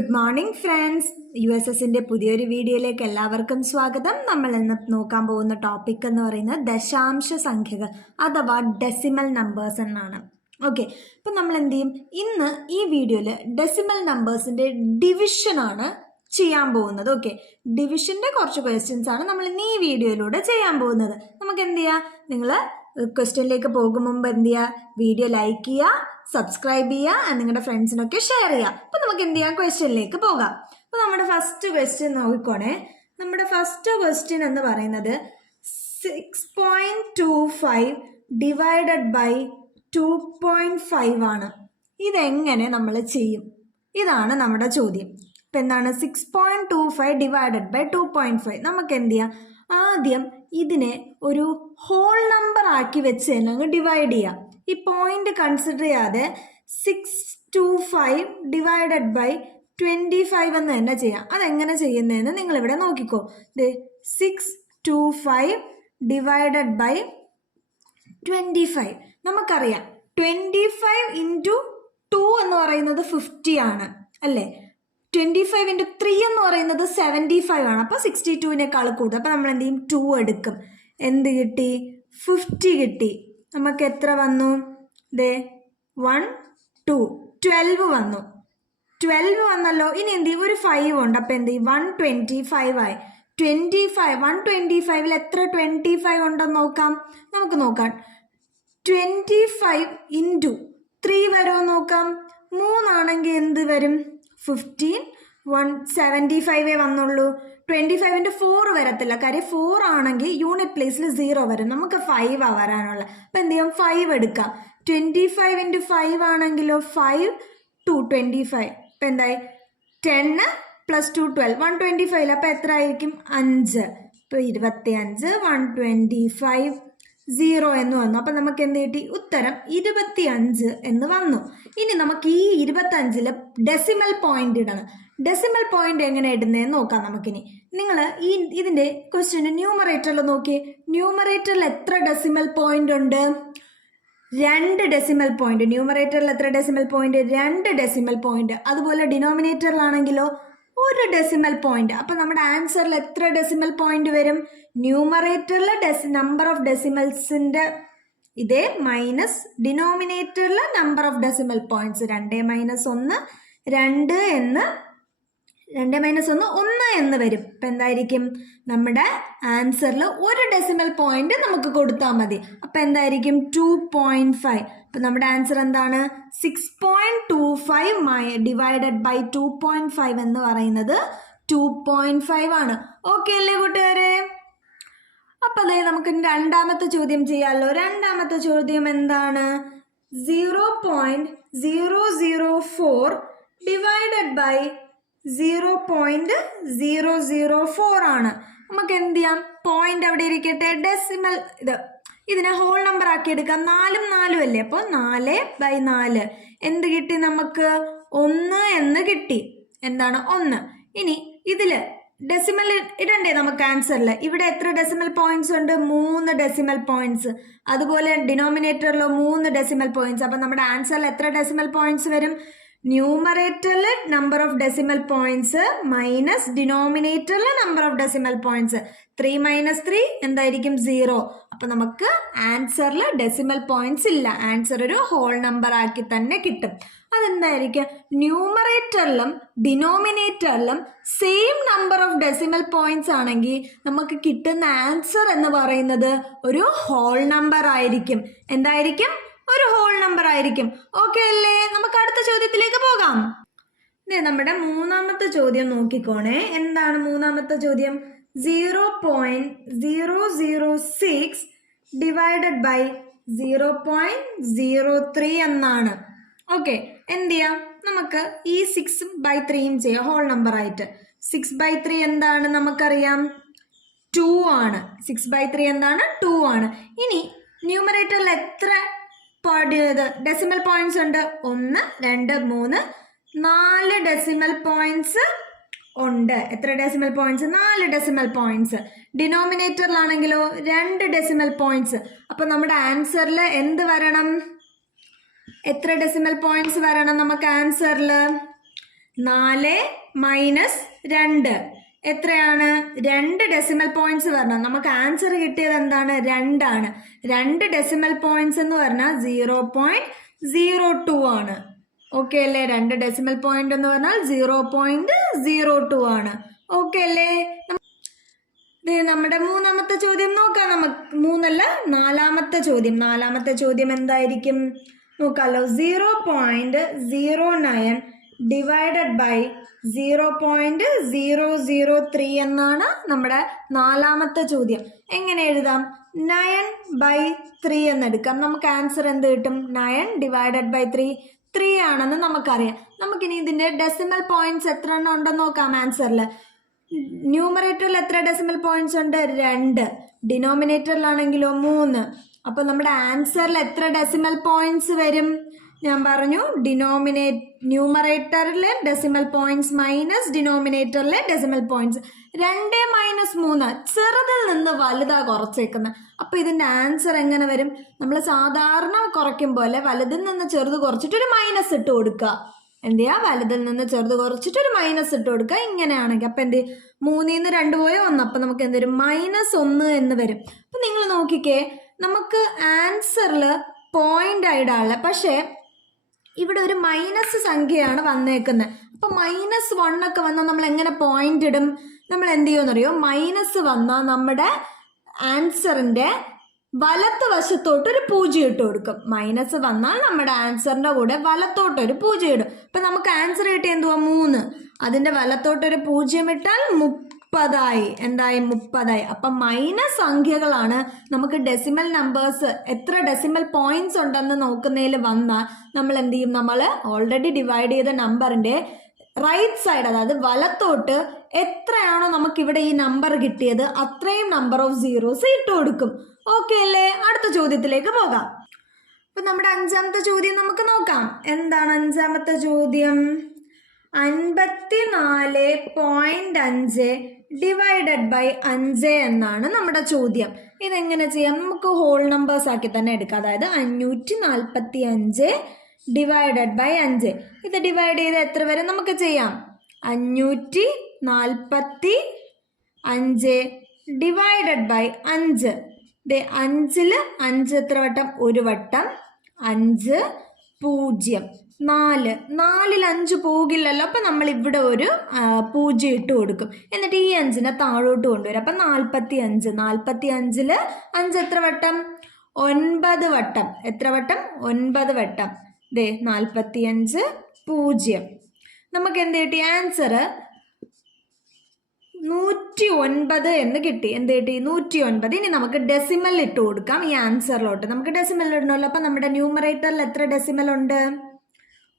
Good morning friends. USSന്റെ പുതിയൊരു വീഡിയോയിലേക്ക് എല്ലാവർക്കും സ്വാഗതം. നമ്മൾ ഇന്ന് നോക്കാൻ പോകുന്ന ടോപ്പിക് എന്ന് പറയുന്നത് ദശാംശ സംഖ്യകൾ അഥവാ ഡെസിമൽ നമ്പേഴ്സ് എന്നാണ്. ഓക്കെ, അപ്പം നമ്മൾ എന്ത് ചെയ്യും, ഇന്ന് ഈ വീഡിയോയിൽ ഡെസിമൽ നമ്പേഴ്സിൻ്റെ ഡിവിഷനാണ് ചെയ്യാൻ പോകുന്നത്. ഓക്കെ, ഡിവിഷൻ്റെ കുറച്ച് ക്വസ്റ്റ്യൻസ് ആണ് നമ്മൾ ഇന്ന് ഈ വീഡിയോയിലൂടെ ചെയ്യാൻ പോകുന്നത്. നമുക്ക് എന്ത് ചെയ്യാം, നിങ്ങൾ ക്വസ്റ്റ്യനിലേക്ക് പോകും മുമ്പ് എന്ത് ചെയ്യുക, വീഡിയോ ലൈക്ക് ചെയ്യുക, സബ്സ്ക്രൈബ് ചെയ്യുക, നിങ്ങളുടെ ഫ്രണ്ട്സിനൊക്കെ ഷെയർ ചെയ്യുക. അപ്പം നമുക്ക് എന്ത് ചെയ്യാം, ക്വസ്റ്റ്യനിലേക്ക് പോകാം. അപ്പോൾ നമ്മുടെ ഫസ്റ്റ് ക്വസ്റ്റ്യൻ നോക്കിക്കോണേ. നമ്മുടെ ഫസ്റ്റ് ക്വസ്റ്റ്യൻ എന്ന് പറയുന്നത് 6.25 ഡിവൈഡഡ് ബൈ 2.5 ആണ്. ഇതെങ്ങനെ നമ്മൾ ചെയ്യും, ഇതാണ് നമ്മുടെ ചോദ്യം. ഇപ്പം എന്താണ് 6.25 ഡിവൈഡഡ് ബൈ 2.5? നമുക്ക് എന്ത് ചെയ്യാം, ആദ്യം ഇതിനെ ഒരു ഹോൾ നമ്പർ ആക്കി വെച്ച് തന്നെ അങ്ങ് ഡിവൈഡ് ചെയ്യാം. ഈ പോയിന്റ് കൺസിഡർ ചെയ്യാതെ 625 ഡിവൈഡഡ് ബൈ 25 എന്ന് തന്നെ ചെയ്യാം. അതെങ്ങനെ ചെയ്യുന്നതെന്ന് നിങ്ങളിവിടെ നോക്കിക്കോ. 625 ഡിവൈഡഡ് ബൈ 25 നമുക്കറിയാം. 25 ഇൻറ്റു 2 എന്ന് പറയുന്നത് 50 ആണ് അല്ലേ. 25 ഇൻറ്റു 3 എന്ന് പറയുന്നത് 75 ആണ്. അപ്പോൾ 62-നേക്കാൾ കൂടുതൽ. അപ്പോൾ നമ്മൾ എന്ത് ചെയ്യും, 2 എടുക്കും. എന്ത് കിട്ടി, 50 കിട്ടി. നമുക്ക് എത്ര വന്നു, 1 2 12 വന്നു. 12 വന്നല്ലോ. ഇനി എന്ത് ചെയ്യും, ഒരു 5 ഉണ്ട്. അപ്പം എന്ത് ചെയ്യും, 125 ആയി. 125 എത്ര 25 ഉണ്ടെന്ന് നോക്കാം. നമുക്ക് നോക്കാം. 25 ഇൻറ്റു 3 വരുമോ നോക്കാം. 3 ആണെങ്കിൽ എന്ത് വരും, 15. 175 വന്നുള്ളൂ. 25 ഇൻറ്റു 4 വരത്തില്ല, കാര്യം 4 ആണെങ്കിൽ യൂണിറ്റ് പ്ലേസിൽ 0 വരും. നമുക്ക് 5 ആ വരാനുള്ള. അപ്പം എന്ത് ചെയ്യാം, 5 എടുക്കാം. 25 ഇൻറ്റു 5 ആണെങ്കിലോ 5 2 25. അപ്പം എന്തായി, 10 + 2 12. 125. അപ്പം എത്ര ആയിരിക്കും, 5. ഇപ്പോൾ 25 125 0 എന്ന് വന്നു. അപ്പം നമുക്ക് എന്ത് കിട്ടി, ഉത്തരം 25 എന്ന് വന്നു. ഇനി നമുക്ക് ഈ 25-ൽ ഡെസിമൽ പോയിന്റ് ഇടണം. ഡെസിമൽ പോയിന്റ് എങ്ങനെ ഇടുന്നതെന്ന് നോക്കാം നമുക്കിനി. നിങ്ങൾ ഇതിൻ്റെ ക്വസ്റ്റ്യന് ന്യൂമറേറ്ററിൽ നോക്കി. ന്യൂമറേറ്ററിൽ എത്ര ഡെസിമൽ പോയിന്റ് ഉണ്ട്, 2 ഡെസിമൽ പോയിന്റ്. ന്യൂമറേറ്ററിൽ എത്ര ഡെസിമൽ പോയിന്റ്, 2 ഡെസിമൽ പോയിന്റ്. അതുപോലെ ഡിനോമിനേറ്ററിലാണെങ്കിലോ 1 ഡെസിമൽ പോയിന്റ്. അപ്പം നമ്മുടെ ആൻസറിൽ എത്ര ഡെസിമൽ പോയിന്റ് വരും, ന്യൂമറേറ്ററിലെ നമ്പർ ഓഫ് ഡെസിമൽസിൻ്റെ ഇതേ മൈനസ് ഡിനോമിനേറ്ററിലെ നമ്പർ ഓഫ് ഡെസിമൽ പോയിന്റ്സ്. 2 - 1 2 എന്ന് 2 - 1 1 എന്ന് വരും. ഇപ്പം എന്തായിരിക്കും, നമ്മുടെ ആൻസറിൽ 1 ഡെസിമൽ പോയിന്റ് നമുക്ക് കൊടുത്താൽ മതി. അപ്പം എന്തായിരിക്കും, 2.5. അപ്പം നമ്മുടെ ആൻസർ എന്താണ്, 6.25 ഡിവൈഡഡ് ബൈ 2.5 എന്ന് പറയുന്നത് 2.5 ആണ്. ഓക്കെ അല്ലേ കൂട്ടുകാരെ? അപ്പം അതെ, നമുക്ക് രണ്ടാമത്തെ ചോദ്യം ചെയ്യാമല്ലോ. രണ്ടാമത്തെ ചോദ്യം എന്താണ്, 0.004 ഡിവൈഡഡ് ബൈ 0.004 ആണ്. നമുക്ക് എന്ത് ചെയ്യാം, പോയിന്റ് അവിടെ ഇരിക്കട്ടെ. ഡെസിമൽ ഇതിനെ ഹോൾ നമ്പർ ആക്കി എടുക്കാം. 4 4 അല്ലേ. അപ്പോൾ 4/4 എന്ത് കിട്ടി, നമുക്ക് 1 എന്ന് കിട്ടി. എന്താണ്, 1. ഇനി ഇതിൽ ഡെസിമൽ ഇടണ്ടേ നമുക്ക് ആൻസറിൽ. ഇവിടെ എത്ര ഡെസിമൽ പോയിന്റ്സ് ഉണ്ട്, 3 ഡെസിമൽ പോയിന്റ്സ്. അതുപോലെ ഡിനോമിനേറ്ററിലോ 3 ഡെസിമൽ പോയിന്റ്സ്. അപ്പം നമ്മുടെ ആൻസറിൽ എത്ര ഡെസിമൽ പോയിന്റ്സ് വരും, ന്യൂമറേറ്ററിൽ number of decimal points minus ഡിനോമിനേറ്ററിൽ നമ്പർ ഓഫ് ഡെസിമൽ പോയിന്റ്സ്. 3 - 3 എന്തായിരിക്കും, 0. അപ്പം നമുക്ക് ആൻസറിൽ ഡെസിമൽ പോയിന്റ്സ് ഇല്ല. ആൻസർ ഒരു ഹോൾ നമ്പർ ആക്കി തന്നെ കിട്ടും. അതെന്തായിരിക്കും, ന്യൂമറേറ്ററിലും ഡിനോമിനേറ്ററിലും same number of decimal points ആണെങ്കിൽ നമുക്ക് കിട്ടുന്ന ആൻസർ എന്ന് പറയുന്നത് ഒരു ഹോൾ നമ്പർ ആയിരിക്കും. എന്തായിരിക്കും, ഒരു ഹോൾ നമ്പർ ആയിരിക്കും. ഓക്കെ അല്ലേ? നമുക്ക് അടുത്ത ചോദ്യത്തിലേക്ക് പോകാം. നമ്മുടെ മൂന്നാമത്തെ ചോദ്യം നോക്കിക്കോണേ. എന്താണ് മൂന്നാമത്തെ ചോദ്യം, 0.006 ഡിവൈഡഡ് ബൈ 0.03 എന്നാണ്. ഓക്കെ, എന്ത് ചെയ്യാം, നമുക്ക് ഈ 6/3 ചെയ്യാം ഹോൾ നമ്പർ ആയിട്ട്. 6/3 എന്താണ്, നമുക്കറിയാം 2 ആണ്. 6/3 എന്താണ്, 2 ആണ്. ഇനി ന്യൂമറേറ്ററിൽ എത്ര ഡെസിമൽ പോയിന്റ്സ് ഉണ്ട്, 1 2 3 4 ഡെസിമൽ പോയിന്റ്സ് ഉണ്ട്. എത്ര ഡെസിമൽ പോയിന്റ്സ്, 4 ഡെസിമൽ പോയിന്റ്സ്. ഡിനോമിനേറ്ററിലാണെങ്കിലോ 2 ഡെസിമൽ പോയിന്റ്സ്. അപ്പം നമ്മുടെ ആൻസറിൽ എന്ത് വരണം, എത്ര ഡെസിമൽ പോയിന്റ്സ് വരണം നമുക്ക് ആൻസറിൽ, 4 മൈനസ് 2 എത്രയാണ്? 2 ഡെസിമൽ പോയിന്റ്സ് വരണം. നമുക്ക് ആൻസർ കിട്ടിയത് എന്താണ്? 2 ആണ്. 2 ഡെസിമൽ പോയിന്റ്സ് എന്ന് പറഞ്ഞാൽ 0.02 ആണ്. ഓക്കെ അല്ലേ? 2 ഡെസിമൽ പോയിന്റ് എന്ന് പറഞ്ഞാൽ 0.02 ആണ്. ഓക്കെ അല്ലേ? നമ്മുടെ മൂന്നാമത്തെ ചോദ്യം നോക്കാം. നമുക്ക് നാലാമത്തെ ചോദ്യം എന്തായിരിക്കും നോക്കാലോ. 0.09 ഡിവൈഡഡ് ബൈ 0.003 എന്നാണ് നമ്മുടെ നാലാമത്തെ ചോദ്യം. എങ്ങനെ എഴുതാം? 9/3 എന്നെടുക്കാം. നമുക്ക് ആൻസർ എന്ത് കിട്ടും? 9 ഡിവൈഡഡ് ബൈ 3 ആണെന്ന് നമുക്കറിയാം. നമുക്കിനി ഇതിന്റെ ഡെസിമൽ പോയിന്റ്സ് എത്ര എണ്ണം ഉണ്ടെന്ന് നോക്കാം. ആൻസറിൽ ന്യൂമറേറ്ററിൽ എത്ര ഡെസിമൽ പോയിന്റ്സ് ഉണ്ട്? 2. ഡിനോമിനേറ്ററിലാണെങ്കിലോ 3. അപ്പൊ നമ്മുടെ ആൻസറിൽ എത്ര ഡെസിമൽ പോയിന്റ്സ് വരും? ഞാൻ പറഞ്ഞു ന്യൂമറേറ്ററിലെ ഡെസിമൽ പോയിന്റ്സ് മൈനസ് ഡിനോമിനേറ്ററിലെ ഡെസിമൽ പോയിന്റ്സ്. 2 മൈനസ് 3 ചെറുതിൽ നിന്ന് വലുതാ കുറച്ചേക്കുന്നത്. അപ്പൊ ഇതിന്റെ ആൻസർ എങ്ങനെ വരും? നമ്മൾ സാധാരണ കുറയ്ക്കും പോലെ വലുതിൽ നിന്ന് ചെറുത് കുറച്ചിട്ട് ഒരു മൈനസ് ഇട്ട് കൊടുക്കുക. എന്ത് ചെയ്യാ? വലുതിൽ നിന്ന് ചെറുത് കുറച്ചിട്ട് ഒരു മൈനസ് ഇട്ട് കൊടുക്കുക. ഇങ്ങനെയാണെങ്കിൽ അപ്പൊ എന്ത് 3ന്ന് 2 പോയ 1. അപ്പൊ നമുക്ക് എന്ത് വരും? -1 എന്ന് വരും. അപ്പൊ നിങ്ങൾ നോക്കിക്കേ, നമുക്ക് ആൻസറിൽ പോയിന്റ് ആയിടാനുള്ള, പക്ഷേ ഇവിടെ ഒരു മൈനസ് സംഖ്യയാണ് വന്നേക്കുന്നത്. അപ്പൊ -1 ഒക്കെ വന്നാൽ നമ്മൾ എങ്ങനെ പോയിന്റ് ഇടും? നമ്മൾ എന്ത് ചെയ്യുമെന്നറിയോ? മൈനസ് വന്നാൽ നമ്മുടെ ആൻസറിന്റെ വലത്ത് വശത്തോട്ട് ഒരു 0 ഇട്ട് കൊടുക്കും. മൈനസ് വന്നാൽ നമ്മുടെ ആൻസറിന്റെ കൂടെ വലത്തോട്ടൊരു 0 ഇടും. അപ്പൊ നമുക്ക് ആൻസർ കിട്ടിയ എന്തുവാ? 3. അതിന്റെ വലത്തോട്ടൊരു 0 ഇട്ടാൽ 30 എന്തായി? 30. അപ്പൊ മൈനസ് സംഖ്യകളാണ് നമുക്ക് ഡെസിമൽ നമ്പേഴ്സ് എത്ര ഡെസിമൽ പോയിന്റ്സ് ഉണ്ടെന്ന് നോക്കുന്നതിൽ വന്നാൽ നമ്മൾ എന്ത് ചെയ്യും? നമ്മൾ ഓൾറെഡി ഡിവൈഡ് ചെയ്ത നമ്പറിന്റെ റൈറ്റ് സൈഡ്, അതായത് വലത്തോട്ട് എത്രയാണോ നമുക്കിവിടെ ഈ നമ്പർ കിട്ടിയത് അത്രയും നമ്പർ ഓഫ് സീറോസ് ഇട്ട് കൊടുക്കും. ഓക്കെ അല്ലേ? അടുത്ത ചോദ്യത്തിലേക്ക് പോകാം. അപ്പൊ നമ്മുടെ 5ാമത്തെ ചോദ്യം നമുക്ക് നോക്കാം. എന്താണ് 5ാമത്തെ ചോദ്യം? 54.5 ഡിവൈഡഡ് ബൈ 5 എന്നാണ് നമ്മുടെ ചോദ്യം. ഇതെങ്ങനെ ചെയ്യാം? നമുക്ക് ഹോൾ നമ്പേഴ്സ് ആക്കി തന്നെ എടുക്കാം. അതായത് 545 ഡിവൈഡഡ് ബൈ 5. ഇത് ഡിവൈഡ് ചെയ്ത് എത്ര വരെ നമുക്ക് ചെയ്യാം? 545 ഡിവൈഡഡ് ബൈ 5. 5ൽ 5 എത്ര വട്ടം? ഒരു വട്ടം. 5 0 4. 4ൽ 5 പോകില്ലല്ലോ. അപ്പം നമ്മൾ ഇവിടെ ഒരു 0 ഇട്ട് കൊടുക്കും. എന്നിട്ട് ഈ 5നെ താഴോട്ട് കൊണ്ടുവരും. അപ്പം 45. 45ൽ 5 എത്ര വട്ടം? 9 വട്ടം. എത്ര വട്ടം? 9 വട്ടം. 45 0. നമുക്ക് എന്ത് കിട്ടി? ആൻസർ 109 എന്ന് കിട്ടി. എന്ത് കിട്ടി? 109. ഇനി നമുക്ക് ഡെസിമൽ ഇട്ട് കൊടുക്കാം ഈ ആൻസറിലോട്ട്. നമുക്ക് ഡെസിമൽ ഇടണമല്ലോ. അപ്പം നമ്മുടെ ന്യൂമറേറ്ററിൽ എത്ര ഡെസിമൽ ഉണ്ട്?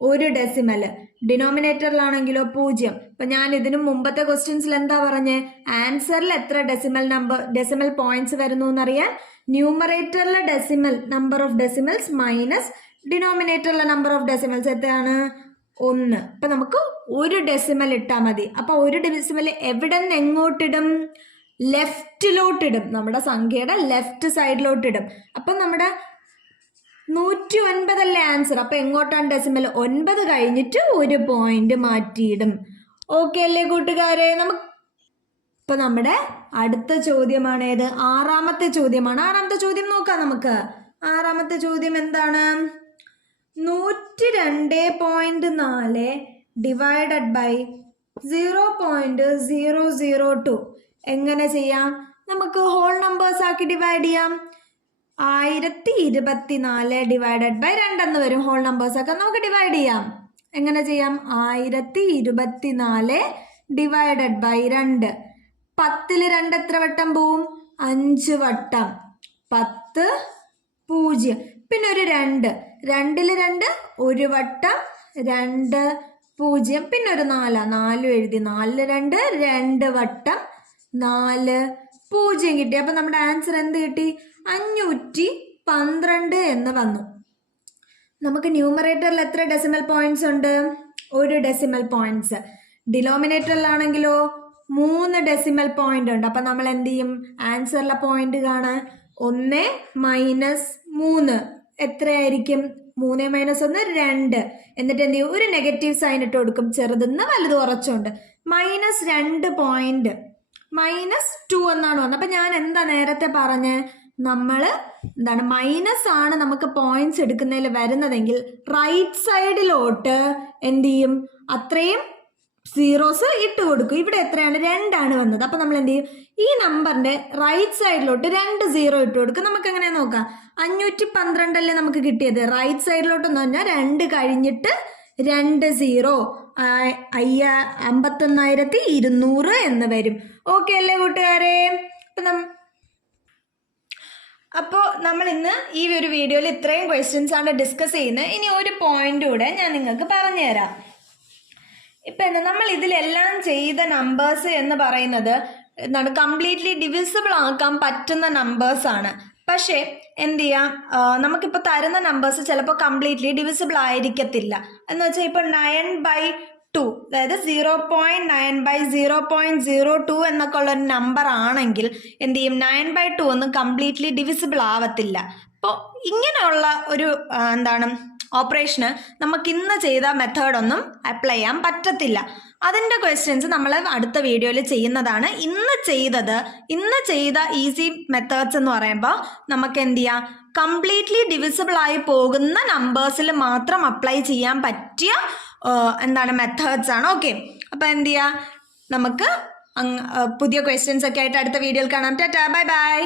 1 ഡെസിമൽ. ഡിനോമിനേറ്ററിലാണെങ്കിലോ 0. അപ്പൊ ഞാൻ ഇതിനു മുമ്പത്തെ ക്വസ്റ്റ്യൻസിൽ എന്താ പറഞ്ഞേ? ആൻസറിൽ എത്ര ഡെസിമൽ പോയിന്റ്സ് വരുന്നു എന്നറിയാൻ ന്യൂമറേറ്ററിലെ decimal number of decimals minus ഡിനോമിനേറ്ററിലെ നമ്പർ ഓഫ് ഡെസിമൽസ് എത്രയാണ്? 1. അപ്പൊ നമുക്ക് 1 ഡെസിമൽ ഇട്ടാൽ മതി. അപ്പൊ 1 ഡെസിമൽ എവിടെ നിന്ന് എങ്ങോട്ടിടും? ലെഫ്റ്റിലോട്ടിടും. നമ്മുടെ സംഖ്യയുടെ ലെഫ്റ്റ് സൈഡിലോട്ടിടും. അപ്പൊ നമ്മുടെ 109 അല്ലേ ആൻസർ. അപ്പൊ എങ്ങോട്ടാണ് ഡെസിമൽ? 9 കഴിഞ്ഞിട്ട് 1 പോയിന്റ് മാറ്റിയിടും. ഓക്കെ അല്ലേ കൂട്ടുകാരെ? ഇപ്പൊ നമ്മുടെ അടുത്ത ചോദ്യമാണ് ഏത്? 6ാമത്തെ ചോദ്യമാണ്. 6ാമത്തെ ചോദ്യം നോക്കാം നമുക്ക്. 6ാമത്തെ ചോദ്യം എന്താണ്? 102.4 ഡിവൈഡഡ് ബൈ 0.002 എങ്ങനെ ചെയ്യാം? നമുക്ക് ഹോൾ നമ്പേഴ്സ് ആക്കി ഡിവൈഡ് ചെയ്യാം. 1024 ഡിവൈഡഡ് ബൈ 2 എന്ന് വരും. ഹോൾ നമ്പേഴ്സ് ഒക്കെ നമുക്ക് ഡിവൈഡ് ചെയ്യാം. എങ്ങനെ ചെയ്യാം? 1024 ഡിവൈഡഡ് ബൈ 2. 10ൽ 2 എത്ര വട്ടം പോവും? 5 വട്ടം. 10 0. പിന്നെ ഒരു 2. 2ൽ 2 ഒരു വട്ടം. 2 0. പിന്നെ ഒരു 4 എഴുതി. 4ൽ 2 2 വട്ടം. 4 0 കിട്ടി. അപ്പൊ നമ്മുടെ ആൻസർ എന്ത് കിട്ടി? 512 എന്ന് വന്നു. നമുക്ക് ന്യൂമറേറ്ററിൽ എത്ര ഡെസിമൽ പോയിന്റ്സ് ഉണ്ട്? 1 ഡെസിമൽ പോയിന്റ്സ്. ഡിനോമിനേറ്ററിലാണെങ്കിലോ 3 ഡെസിമൽ പോയിന്റ് ഉണ്ട്. അപ്പൊ നമ്മൾ എന്ത് ചെയ്യും? ആൻസറിലെ പോയിന്റ് കാണാൻ 1 - 3 എത്രയായിരിക്കും? 3 - 1 2. എന്നിട്ട് എന്ത് ചെയ്യും? ഒരു നെഗറ്റീവ് സൈൻ ഇട്ട് കൊടുക്കും, ചെറുതെന്ന് വലുത് ഉറച്ചുകൊണ്ട്. -2 -2 എന്നാണ് വന്നത്. അപ്പം ഞാൻ എന്താ നേരത്തെ പറഞ്ഞ്, നമ്മൾ എന്താണ് മൈനസ് ആണ് നമുക്ക് പോയിന്റ്സ് എടുക്കുന്നതിൽ വരുന്നതെങ്കിൽ റൈറ്റ് സൈഡിലോട്ട് എന്ത് ചെയ്യും? അത്രയും സീറോസ് ഇട്ട് കൊടുക്കും. ഇവിടെ എത്രയാണ്? 2 ആണ് വന്നത്. അപ്പം നമ്മൾ എന്ത് ചെയ്യും? ഈ നമ്പറിന്റെ റൈറ്റ് സൈഡിലോട്ട് 2 0 ഇട്ട് കൊടുക്കും. നമുക്ക് എങ്ങനെ നോക്കാം? 512 അല്ലേ നമുക്ക് കിട്ടിയത്. റൈറ്റ് സൈഡിലോട്ട് എന്ന് പറഞ്ഞാൽ 2 കഴിഞ്ഞിട്ട് 2 0 51,200 എന്ന് വരും. ഓക്കെ അല്ലേ കൂട്ടുകാരെ? അപ്പോൾ നമ്മൾ ഇന്ന് ഈ ഒരു വീഡിയോയിൽ ഇത്രയും ക്വസ്റ്റ്യൻസ് ആണ് ഡിസ്കസ് ചെയ്യുന്നത്. ഇനി ഒരു പോയിന്റ് കൂടെ ഞാൻ നിങ്ങൾക്ക് പറഞ്ഞു തരാം. ഇപ്പം എന്താ, നമ്മൾ ഇതിലെല്ലാം ചെയ്ത നമ്പേഴ്സ് എന്ന് പറയുന്നത് എന്താണ്, കംപ്ലീറ്റ്ലി ഡിവിസിബിൾ ആക്കാൻ പറ്റുന്ന നമ്പേഴ്സാണ്. പക്ഷേ എന്ത് ചെയ്യാം, നമുക്കിപ്പോൾ തരുന്ന നമ്പേഴ്സ് ചിലപ്പോൾ കംപ്ലീറ്റ്ലി ഡിവിസിബിൾ ആയിരിക്കത്തില്ല. എന്ന് വെച്ചാൽ ഇപ്പോൾ 9/2, അതായത് 0.9/0.02 എന്നൊക്കെ ഉള്ളൊരു നമ്പർ ആണെങ്കിൽ എന്ത് ചെയ്യും? 9/2 ഒന്നും കംപ്ലീറ്റ്ലി ഡിവിസിബിൾ ആവത്തില്ല. അപ്പോൾ ഇങ്ങനെയുള്ള ഒരു എന്താണ് ഓപ്പറേഷന് നമുക്ക് ഇന്ന് ചെയ്ത മെത്തേഡൊന്നും അപ്ലൈ ചെയ്യാൻ പറ്റത്തില്ല. അതിൻ്റെ ക്വസ്റ്റ്യൻസ് നമ്മൾ അടുത്ത വീഡിയോയിൽ ചെയ്യുന്നതാണ്. ഇന്ന് ചെയ്ത ഈസി മെത്തേഡ്സ് എന്ന് പറയുമ്പോൾ നമുക്ക് എന്ത് ചെയ്യാം? കംപ്ലീറ്റ്ലി ഡിവിസിബിൾ ആയി പോകുന്ന നമ്പേഴ്സിൽ മാത്രം അപ്ലൈ ചെയ്യാൻ പറ്റിയ എന്താണ് മെത്തേഡ്സ് ആണ്. ഓക്കെ, അപ്പോൾ എന്ത് ചെയ്യുക? നമുക്ക് പുതിയ ക്വസ്റ്റ്യൻസ് ഒക്കെ ആയിട്ട് അടുത്ത വീഡിയോയിൽ കാണാം. Tata, bye bye.